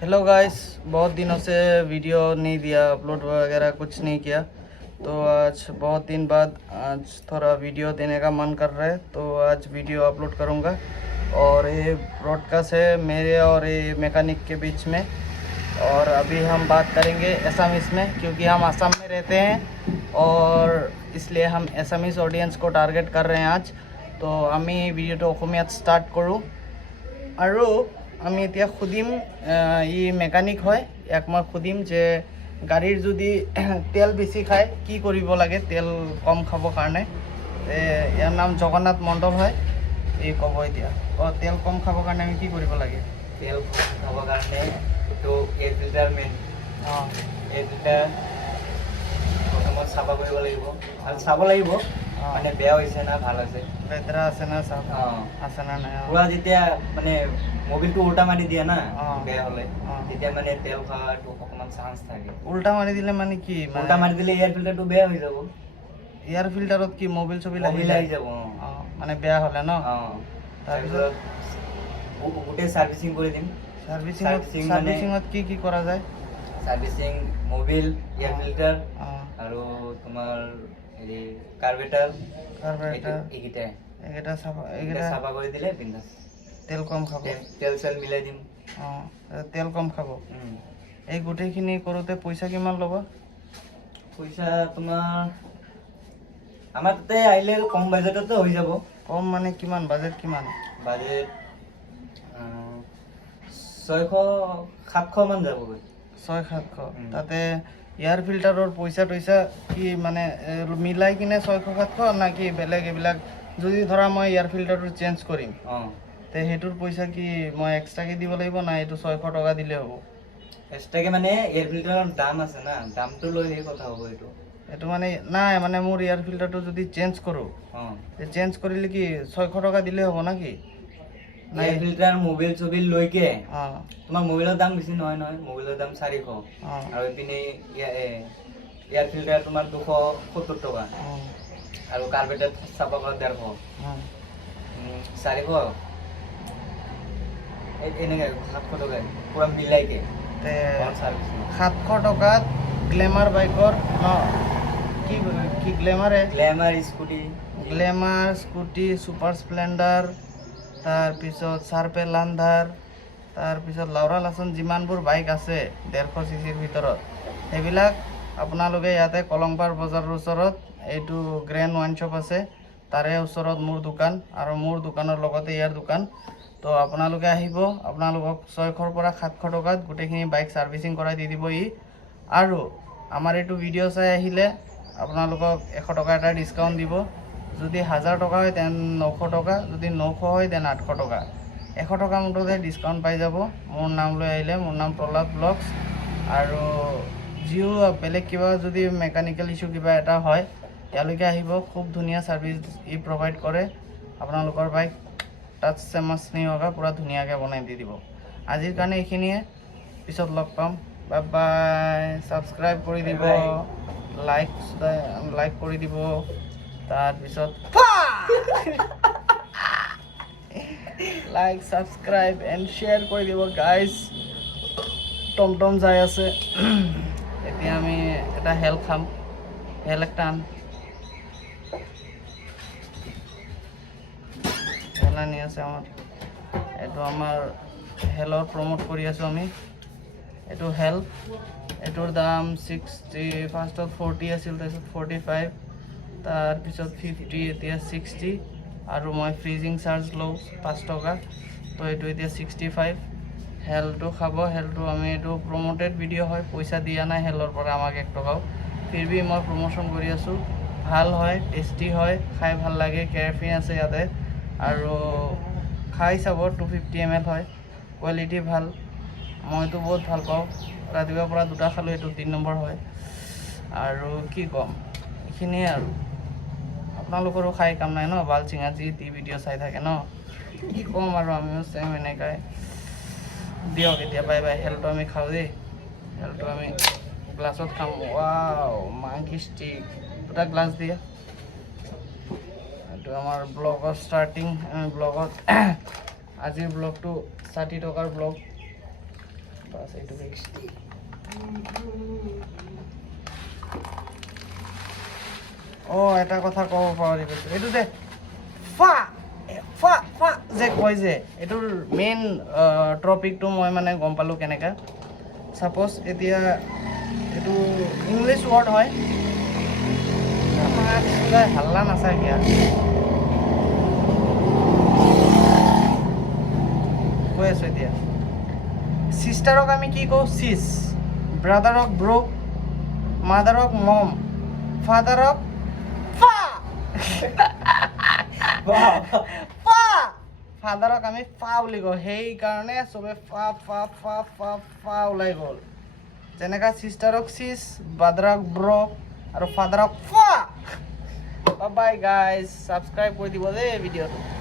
Hello guys, बहुत दिनों से video नहीं दिया, अपलोड वगैरह कुछ नहीं किया। तो आज बहुत दिन बाद आज थोड़ा वीडियो देने का मन कर रहा है, तो आज वीडियो अपलोड करूँगा। और ये ब्रॉडकास्ट है मेरे और ये मैकेनिक के बीच में। और अभी हम बात करेंगे एसामीस में, क्योंकि हम असम में रहते हैं और इसलिए हम एसामीस ऑडियंस को टारगेट कर रहे हैं आज। तो আমি ভিডিওটো অসমীয়াত স্টাर्ट करूँ। আৰু আমি এতিয়া সুধিম, ই মেকানিক হয়, ইয়াক মই সুধিম যে গাড়ীৰ যদি তেল বেছি খায় কি কৰিব লাগে তেল কম খাবৰ কাৰণে। ইয়াৰ নাম জগন্নাথ মণ্ডল হয়, এই ক'ব এতিয়া। তেল কম খাবৰ কাৰণে আমি কি কৰিব লাগে? তেল খাবৰ কাৰণে এইটো air filter main. Air filter প্ৰথমত চাফা কৰিব লাগিব আৰু চাব লাগিব মানে বেয়া হৈছে না ভাল হৈছে, লেতেৰা আছে না চাফ আছে না নাই। পুৰা যেতিয়া মানে মোবিলটো উল্টা মাৰি দিয়ে না বেয়া হ'লে, তেতিয়া মানে তেল খোৱাটো অকণমান চান্স থাকে। উল্টা মাৰি দিলে মানে কি? উল্টা মাৰি দিলে এয়াৰ ফিল্টাৰটো বেয়া হৈ যাব। এয়াৰ ফিল্টাৰত কি মোবিল চবিল আহি যাব মানে বেয়া হ'লে ন? তাৰপিছত গোটেই ছাৰ্ভিচিং কৰি দিম। সাৰ্ভিসিংত কি কি কৰা যায়? সাৰ্ভিসিং মোবিল, এয়াৰ ফিল্টাৰ আৰু তোমাৰ হেৰি কাৰ্বেটাৰ এইকেইটা চাফা কৰি দিলে বিন্দাছ। তেল কম খাব, তেল চেল মিলাই দিম। তেল কম খাব। এই গোটেইখিনি কৰোঁতে পইচা কিমান ল'ব? পইচা তোমাৰ আমাৰ তাতে আহিলে কম বাজেটতে হৈ যাব। কম মানে কিমান? বাজেট কিমান? বাজেট 600-700 মান যাবগৈ। 600-700। তাতে এয়াৰ ফিল্টাৰৰ পইচা টইচা কি মানে মিলাই কিনে 600-700 না কি বেলেগ? এইবিলাক যদি ধৰা মই এয়াৰ ফিল্টাৰটো চেঞ্জ কৰিম তে সেইটোৰ পইচা কি মই এক্সট্ৰাকৈ দিব লাগিব না এইটো 600 টকা দিলে হ'ব? এক্সট্ৰাকৈ মানে এয়াৰ ফিল্টাৰৰ দাম আছে না, দামটো লৈ সেই কথা হ'ব। এইটো মানে নাই মানে মোৰ এয়াৰ ফিল্টাৰটো যদি চেঞ্জ কৰোঁ চেঞ্জ কৰিলে কি 600 টকা দিলে হ'ব না কি? এয়াৰ ফিল্টাৰ মোবিল চবিল লৈকে তোমাৰ মোবিলৰ দাম বেছি নহয় নহয়, মোবিলৰ দাম 400 আৰু এইপিনে এয়াৰ ফিল্টাৰ তোমাৰ 270 টকা আৰু কাৰ্বেটাৰ চাফা কৰা 150 400 এনেকৈ 700 টকা পুৰা মিলাইকে। 700 টকাত গ্লেমাৰ বাইকৰ ন? কি গ্লেমাৰে? গ্লেমাৰ স্কুটি, ছুপাৰ স্প্লেণ্ডাৰ, তাৰপিছত চাৰ্পেল লান্ধাৰ, তাৰপিছত লাউৰা লাচন যিমানবোৰ বাইক আছে 150 চিচিৰ ভিতৰত সেইবিলাক আপোনালোকে ইয়াতে কলংপাৰ বজাৰৰ ওচৰত এইটো গ্ৰেণ্ড ওৱাইন শ্বপ আছে, তাৰে ওচৰত মোৰ দোকান আৰু মোৰ দোকানৰ লগতে ইয়াৰ দোকান। তো আপোনালোকে আহিব, আপোনালোকক 600 পৰা 700 টকাত গোটেইখিনি বাইক ছাৰ্ভিচিং কৰাই দি দিব ই। আৰু আমাৰ এইটো ভিডিঅ' চাই আহিলে আপোনালোকক 100 টকা এটা ডিছকাউণ্ট দিব। যদি 1000 টকা হয় তেন 900 টকা, যদি 900 হয় তেন 800 টকা, 100 টকা মুঠতে ডিছকাউণ্ট পাই যাব মোৰ নাম লৈ আহিলে। মোৰ নাম প্ৰহ্লাদ ব্লগছ। আৰু যিও বেলেগ কিবা যদি মেকানিকেল ইছ্যু কিবা এটা হয় ইয়ালৈকে আহিব, খুব ধুনীয়া ছাৰ্ভিচ ই প্ৰভাইড কৰে। আপোনালোকৰ বাইক টাচ চেমাচ নিহকা পূৰা ধুনীয়াকৈ বনাই দি দিব। আজিৰ কাৰণে এইখিনিয়ে, পিছত লগ পাম। Bye bye. ছাবস্ক্ৰাইব কৰি দিব, লাইক কৰি দিব, তাৰপিছত লাইক ছাবস্ক্ৰাইব এণ্ড শ্বেয়াৰ কৰি দিব গাইজ। টমটম যাই আছে, এতিয়া আমি এটা হেল খাম, হেল একটা আন হেল আনি আছে আমাৰ। এইটো আমাৰ হেলৰ প্ৰমোট কৰি আছোঁ আমি। এইটো হেল, এইটোৰ দাম 60, ফাৰ্ষ্টত 40 আছিল, তাৰপিছত 45, তাৰপিছত 50, এতিয়া 60 আৰু মই ফ্ৰিজিং চাৰ্জ লওঁ 5 টকা। তো এইটো এতিয়া 65। হেলটো খাব, হেলটো আমি এইটো প্ৰমোটেড ভিডিঅ' হয়, পইচা দিয়া নাই হেলৰ পৰা আমাক 1 টকাও। ফিৰবি মই প্ৰমোশ্যন কৰি আছোঁ। ভাল হয়, টেষ্টি হয়, খাই ভাল লাগে, কেৰাফিন আছে ইয়াতে। আৰু খাই চাব, 250 ml হয়, কোৱালিটি ভাল, মইতো বহুত ভাল পাওঁ। ৰাতিপুৱাৰ পৰা 2টা খালোঁ, এইটো 3 নম্বৰ হয়। আৰু কি ক'ম, এইখিনিয়ে আৰু। আপোনালোকৰো খাই কাম নাই ন, বালচিঙা যি টি ভিডিঅ' চাই থাকে ন, কি ক'ম আৰু আমিও চেম এনেকাই দিয়ক। এতিয়া বাই বাই। হেলটো আমি খাওঁ দেই, হেলটো আমি গ্লাছত খাম। ৱাও, মাংকি ষ্টিক 2টা গ্লাছ দিয়া। এইটো আমাৰ ব্লগৰ ষ্টাৰ্টিং। ব্লগত আজিৰ ব্লগটো 60 টকাৰ ব্লগ। বাছ এইটোকে এটা কথা ক'ব পাহৰি গৈছোঁ এইটো যে ফা ফা ফা যে কয় যে এইটোৰ মেইন টপিকটো মই মানে গম পালোঁ কেনেকৈ ছাপ'জ এতিয়া এইটো ইংলিছ ৱৰ্ড হয় হাল্লা নাচায় কিয়া কৈ আছোঁ এতিয়া চিষ্টাৰক আমি কি কওঁ চিছ ব্ৰাদাৰক ব্ৰ মাদাৰক মম ফাদাৰক ফা ফা ফাদাৰক আমি ফা বুলি কওঁ সেইকাৰণে চবে ফা ফা ফা ফা ফা ওলাই গ'ল যেনেকৈ চিষ্টাৰক চিছ ব্ৰাদাৰক ব্ৰ আৰু ফাদাৰক ফা বাই গাইজ ছাবস্ক্ৰাইব কৰি দিব দেই ভিডিঅ'টো